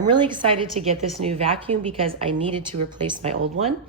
I'm really excited to get this new vacuum because I needed to replace my old one.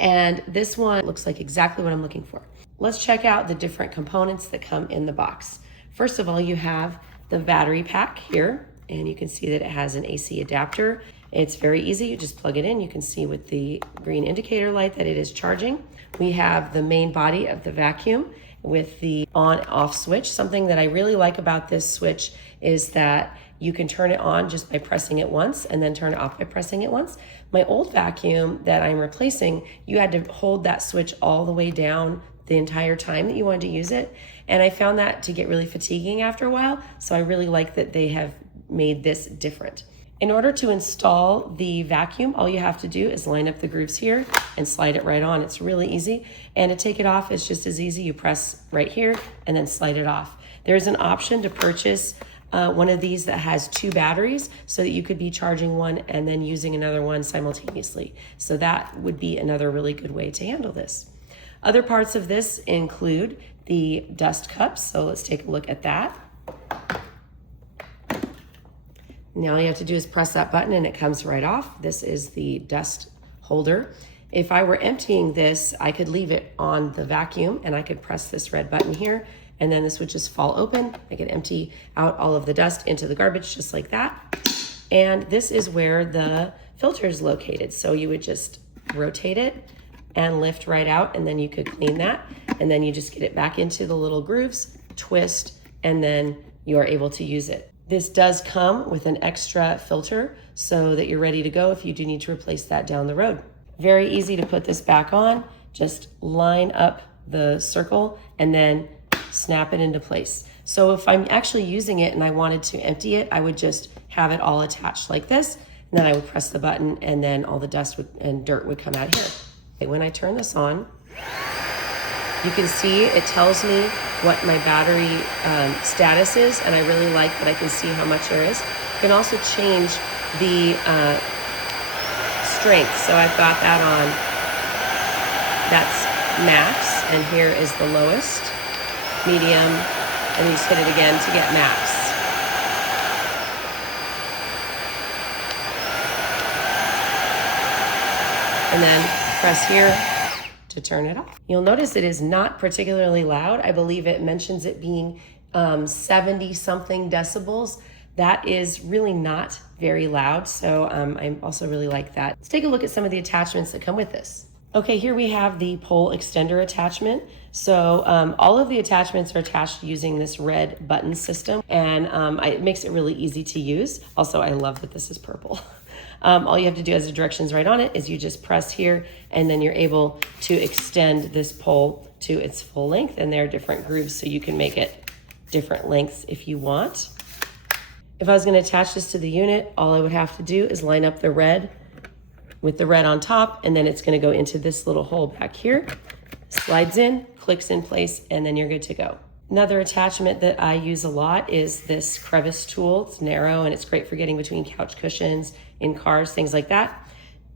And this one looks like exactly what I'm looking for. Let's check out the different components that come in the box. First of all, you have the battery pack here, and you can see that it has an AC adapter. It's very easy, you just plug it in. You can see with the green indicator light that it is charging. We have the main body of the vacuum with the on-off switch. Something that I really like about this switch is that you can turn it on just by pressing it once and then turn it off by pressing it once. My old vacuum that I'm replacing, you had to hold that switch all the way down the entire time that you wanted to use it. And I found that to get really fatiguing after a while. So I really like that they have made this different. In order to install the vacuum, all you have to do is line up the grooves here and slide it right on. It's really easy. And to take it off, it's just as easy. You press right here and then slide it off. There's an option to purchase one of these that has 2 batteries so that you could be charging one and then using another one simultaneously. So that would be another really good way to handle this. Other parts of this include the dust cups. So let's take a look at that. Now all you have to do is press that button and it comes right off. This is the dust holder. If I were emptying this, I could leave it on the vacuum and I could press this red button here and then this would just fall open. I could empty out all of the dust into the garbage just like that. And this is where the filter is located. So you would just rotate it and lift right out and then you could clean that. And then you just get it back into the little grooves, twist, and then you are able to use it. This does come with an extra filter so that you're ready to go if you do need to replace that down the road. Very easy to put this back on. Just line up the circle and then snap it into place. So if I'm actually using it and I wanted to empty it, I would just have it all attached like this. And then I would press the button and then all the dust and dirt would come out here. Okay, when I turn this on, you can see it tells me what my battery status is, and I really like that I can see how much there is. You can also change the strength. So I've got that on, that's max, and here is the lowest, medium, and you just hit it again to get max. And then press here to turn it off. You'll notice it is not particularly loud. I believe it mentions it being 70 something decibels. That is really not very loud. So I also really like that. Let's take a look at some of the attachments that come with this. Okay, here we have the pole extender attachment. So all of the attachments are attached using this red button system, and it makes it really easy to use. Also, I love that this is purple. All you have to do as the directions right on it is you just press here and then you're able to extend this pole to its full length, and there are different grooves so you can make it different lengths if you want. If I was going to attach this to the unit, all I would have to do is line up the red with the red on top, and then it's going to go into this little hole back here, slides in, clicks in place, and then you're good to go. Another attachment that I use a lot is this crevice tool. It's narrow and it's great for getting between couch cushions, in cars, things like that.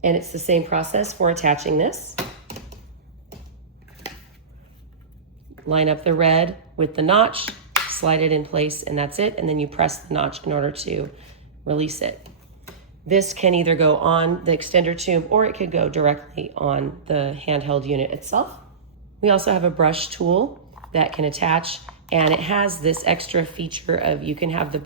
And it's the same process for attaching this. Line up the red with the notch, slide it in place, and that's it. And then you press the notch in order to release it. This can either go on the extender tube or it could go directly on the handheld unit itself. We also have a brush tool that can attach, and it has this extra feature of you can have the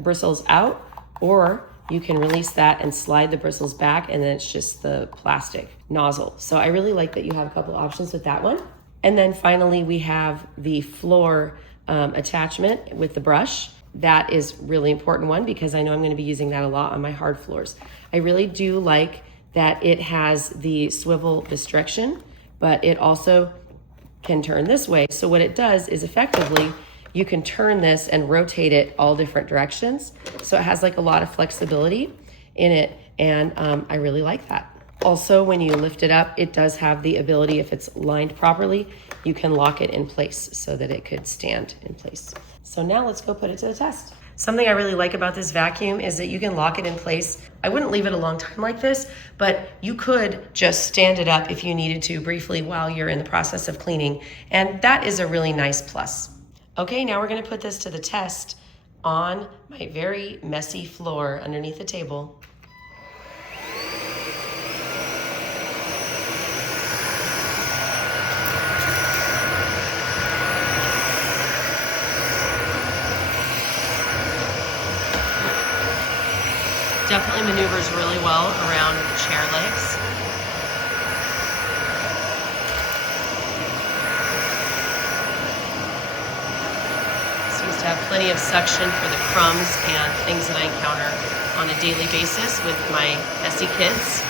bristles out, or you can release that and slide the bristles back, and then it's just the plastic nozzle. So I really like that you have a couple options with that one. And then finally we have the floor attachment with the brush. That is really important one because I know I'm going to be using that a lot on my hard floors. I really do like that it has the swivel distraction, but it also can turn this way. So what it does is effectively you can turn this and rotate it all different directions. So it has like a lot of flexibility in it, and I really like that. Also, when you lift it up, it does have the ability, if it's lined properly, you can lock it in place so that it could stand in place. So now let's go put it to the test. Something I really like about this vacuum is that you can lock it in place. I wouldn't leave it a long time like this, but you could just stand it up if you needed to briefly while you're in the process of cleaning. And that is a really nice plus. Okay, now we're gonna put this to the test. on my very messy floor underneath the table. Definitely maneuvers really well around the chair legs. Seems to have plenty of suction for the crumbs and things that I encounter on a daily basis with my messy kids.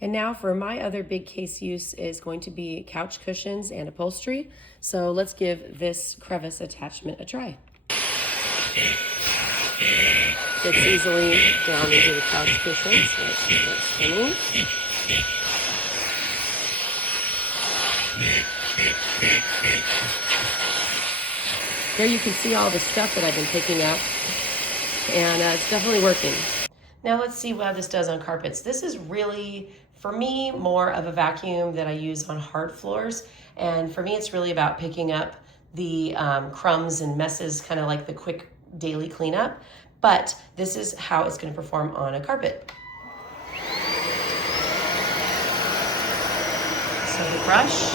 And now for my other big case use is going to be couch cushions and upholstery. So let's give this crevice attachment a try. Fits easily down into the couch cushions. So let's keep that spinning. There you can see all the stuff that I've been picking up, and it's definitely working. Now let's see how this does on carpets. This is really, for me, more of a vacuum that I use on hard floors. And for me, it's really about picking up the crumbs and messes, kind of like the quick daily cleanup. But this is how it's going to perform on a carpet. So the brush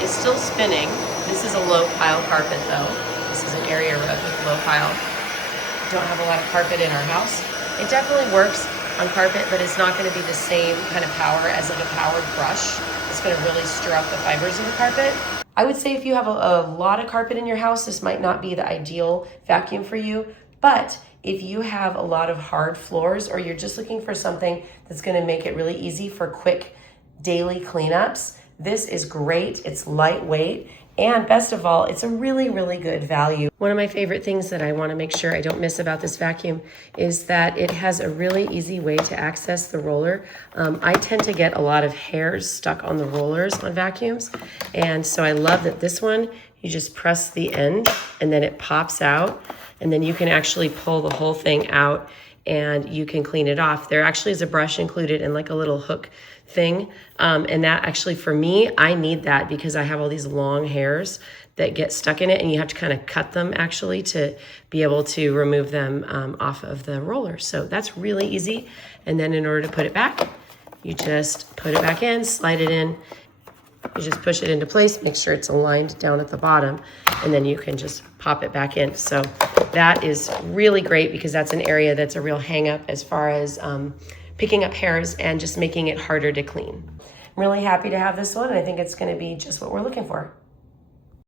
is still spinning. This is a low pile carpet though. This is an area rug with low pile. Don't have a lot of carpet in our house. It definitely works on carpet, but it's not going to be the same kind of power as like a powered brush. It's going to really stir up the fibers of the carpet. I would say if you have a lot of carpet in your house, this might not be the ideal vacuum for you. But if you have a lot of hard floors, or you're just looking for something that's going to make it really easy for quick daily cleanups, this is great. It's lightweight, and best of all, it's a really, really good value. One of my favorite things that I want to make sure I don't miss about this vacuum is that it has a really easy way to access the roller. I tend to get a lot of hairs stuck on the rollers on vacuums, and so I love that this one, you just press the end and then it pops out, and then you can actually pull the whole thing out and you can clean it off. There actually is a brush included and like a little hook thing. And that actually, for me, I need that because I have all these long hairs that get stuck in it, and you have to kind of cut them actually to be able to remove them off of the roller. So that's really easy. And then in order to put it back, you just put it back in, slide it in. You just push it into place, make sure it's aligned down at the bottom, and then you can just pop it back in. So that is really great because that's an area that's a real hang up as far as picking up hairs and just making it harder to clean. I'm really happy to have this one, and I think it's going to be just what we're looking for.